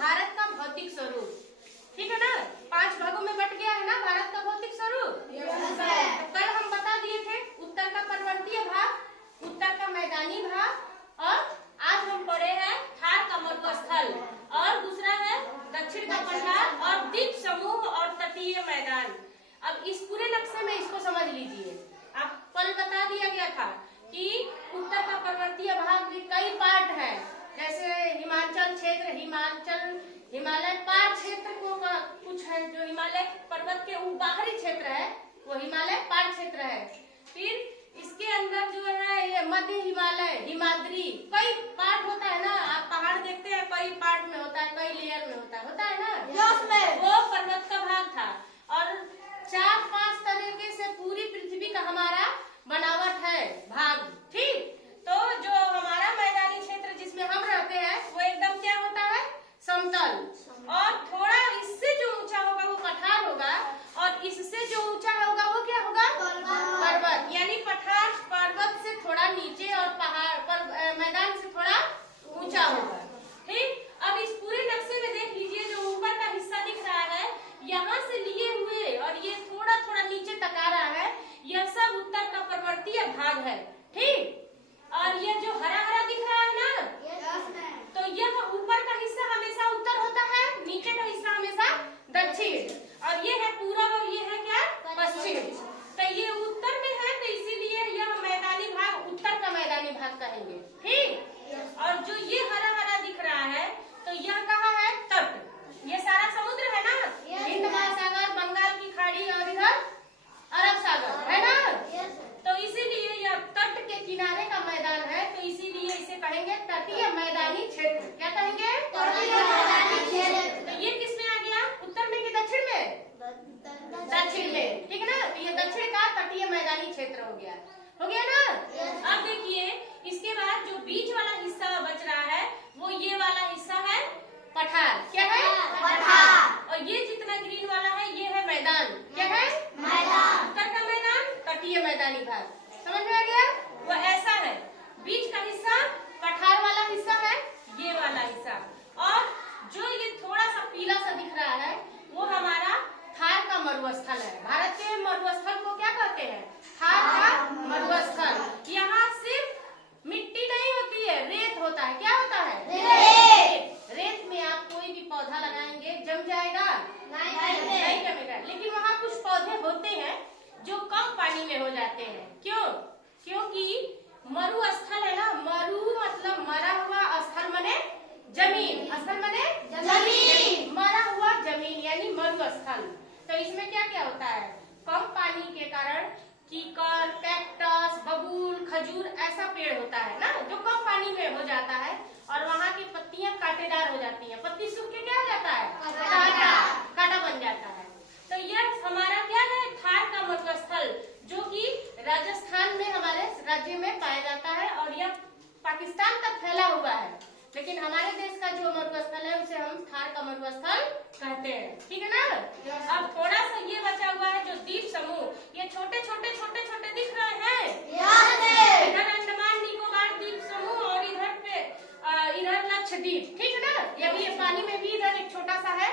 भारत का भौतिक स्वरूप, ठीक है ना। 5 भागों में बट गया है ना भारत का भौतिक स्वरूप। तो कल हम बता दिए थे उत्तर का पर्वतीय भाग, उत्तर का मैदानी भाग, और आज हम पढ़े हैं थार का मरुस्थल, और दूसरा है दक्षिण का पठार और द्वीप समूह और तटीय मैदान। अब इस पूरे नक्शे में इसको समझ लीजिए। आप कल बता दिया गया था कि उत्तर का पर्वतीय भाग में कई पार्ट है, जैसे हिमाचल क्षेत्र, हिमालय पार क्षेत्र को कुछ है, जो हिमालय पर्वत के बाहरी क्षेत्र है वो हिमालय पार क्षेत्र है। फिर इसके अंदर जो है ये मध्य हिमालय, हिमाद्री, कई पार्ट होता है ना। आप पहाड़ देखते हैं कई पार्ट में होता है, कई लेयर में होता है ना। वो पर्वत का भाग था। और 4-5 तरीके से पूरी पृथ्वी का हमारा बनावट है भाग, ठीक। तो जो हमारा मैदानी क्षेत्र जिसमें हम रहते हैं वो एकदम क्या होता है, समतल, और थोड़ा इससे जो ऊंचा होगा वो पठार होगा, और इससे जो ऊंचा होगा वो क्या होगा, पर्वत। यानी पठार पर्वत से थोड़ा नीचे और पहाड़ पर मैदान से थोड़ा ऊंचा होगा, ठीक। अब इस पूरे नक्शे में देख लीजिए, जो ऊपर का हिस्सा दिख रहा है यहाँ से लिए हुए और ये थोड़ा थोड़ा नीचे तक आ रहा है, यह सब उत्तर का पर्वतीय भाग है, ठीक। और ये जो हरा हरा दिख रहा है ना, तो यह ऊपर का हिस्सा हमेशा उत्तर होता है, नीचे का हिस्सा हमेशा दक्षिण, और ये है पूरब और ये है क्या, पश्चिम। तो ये उत्तर में है, तो इसीलिए यह मैदानी भाग उत्तर का मैदानी भाग कहेंगे, ठीक। और जो ये हरा हरा दिख रहा है तो यह कहाँ है, तट। ये सारा समुद्र है ना, हिंद महासागर, बंगाल की खाड़ी और इधर अरब सागर है ना। तो इसीलिए यह तट के किनारे का मैदान है, तो इसीलिए इसे कहेंगे तटीय मैदानी क्षेत्र। क्या कहेंगे, तटीय मैदानी क्षेत्र। तो ये किसमें आ गया, उत्तर में कि दक्षिण में, दक्षिण में, ठीक है ना। तो ये दक्षिण का तटीय मैदानी क्षेत्र हो गया ना। अब देखिए इसके बाद जो बीच वाला हिस्सा बच रहा है वो ये वाला हिस्सा है पठार। क्या है, पठार। और ये जितना ग्रीन वाला है ये है मैदान। क्या है, मैदान। उत्तर का मैदान, तटीय मैदानी भाग, समझ में आ गया। वो ऐसा है, बीच का हिस्सा पठार वाला हिस्सा है, ये वाला हिस्सा, और जो ये थोड़ा सा पीला सा दिख रहा है वो हमारा थार का मरुस्थल है। भारत के मरुस्थल को क्या कहते हैं, थार का मरुस्थल। यहाँ सिर्फ मिट्टी नहीं होती है, रेत होता है। क्या होता है, रेत। रेत में आप कोई भी पौधा लगाएंगे जम जाएगा, नहीं जमेगा। लेकिन वहाँ कुछ पौधे होते हैं जो कम पानी में हो जाते हैं। क्यों, क्योंकि मरुस्थल है ना, मरु मतलब मरा हुआ, स्थल मने जमीन, स्थल मने जमीन, मरा हुआ जमीन यानी मरुस्थल। तो इसमें क्या क्या होता है, कम पानी के कारण कीकर, कैक्टस, बबूल, खजूर ऐसा पेड़ होता है ना, जो कम पानी में हो जाता है, और वहाँ की पत्तियां कांटेदार हो जाती हैं। पत्ती सूख के क्या हो जाता है, कांटा बन जाता है। तो यह हमारा क्या है, थार का मरुस्थल, जो कि राजस्थान में हमारे राज्य में पाया जाता है, और यह पाकिस्तान तक फैला हुआ है। लेकिन हमारे देश का जो मरुस्थल है उसे हम थार का मरुस्थल कहते हैं, ठीक है ना। अब थोड़ा सा ये बचा हुआ है जो द्वीप समूह, ये छोटे छोटे छोटे छोटे दिख रहे हैं, इधर अंडमान निकोबार द्वीप समूह और इधर पे इधर लक्षद्वीप, ठीक है ना। ये भी पानी में भी इधर एक छोटा सा है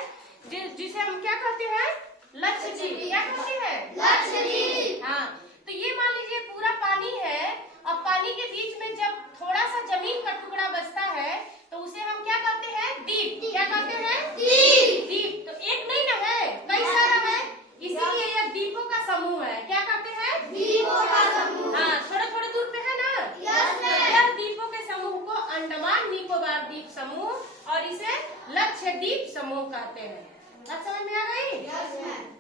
जिसे हम क्या कहते हैं, लक्षद्वीप। क्या कहते हैं, लक्षद्वीप। हाँ, तो ये मान लीजिए पूरा पानी है, और पानी के बीच में जब थोड़ा सा जमीन का टुकड़ा बचता है तो उसे हम क्या कहते हैं, द्वीप। क्या कहते हैं, द्वीप। तो एक नहीं ना है, कई सारा है, इसीलिए यह द्वीपों का समूह है। क्या कहते हैं, द्वीपों का समूह। हाँ, थोड़ा थोड़ा दूर पे है ना, यह द्वीपों के समूह को अंडमान निकोबार द्वीप समूह और इसे लक्षद्वीप समूह कहते हैं। बात समझ में आ गई।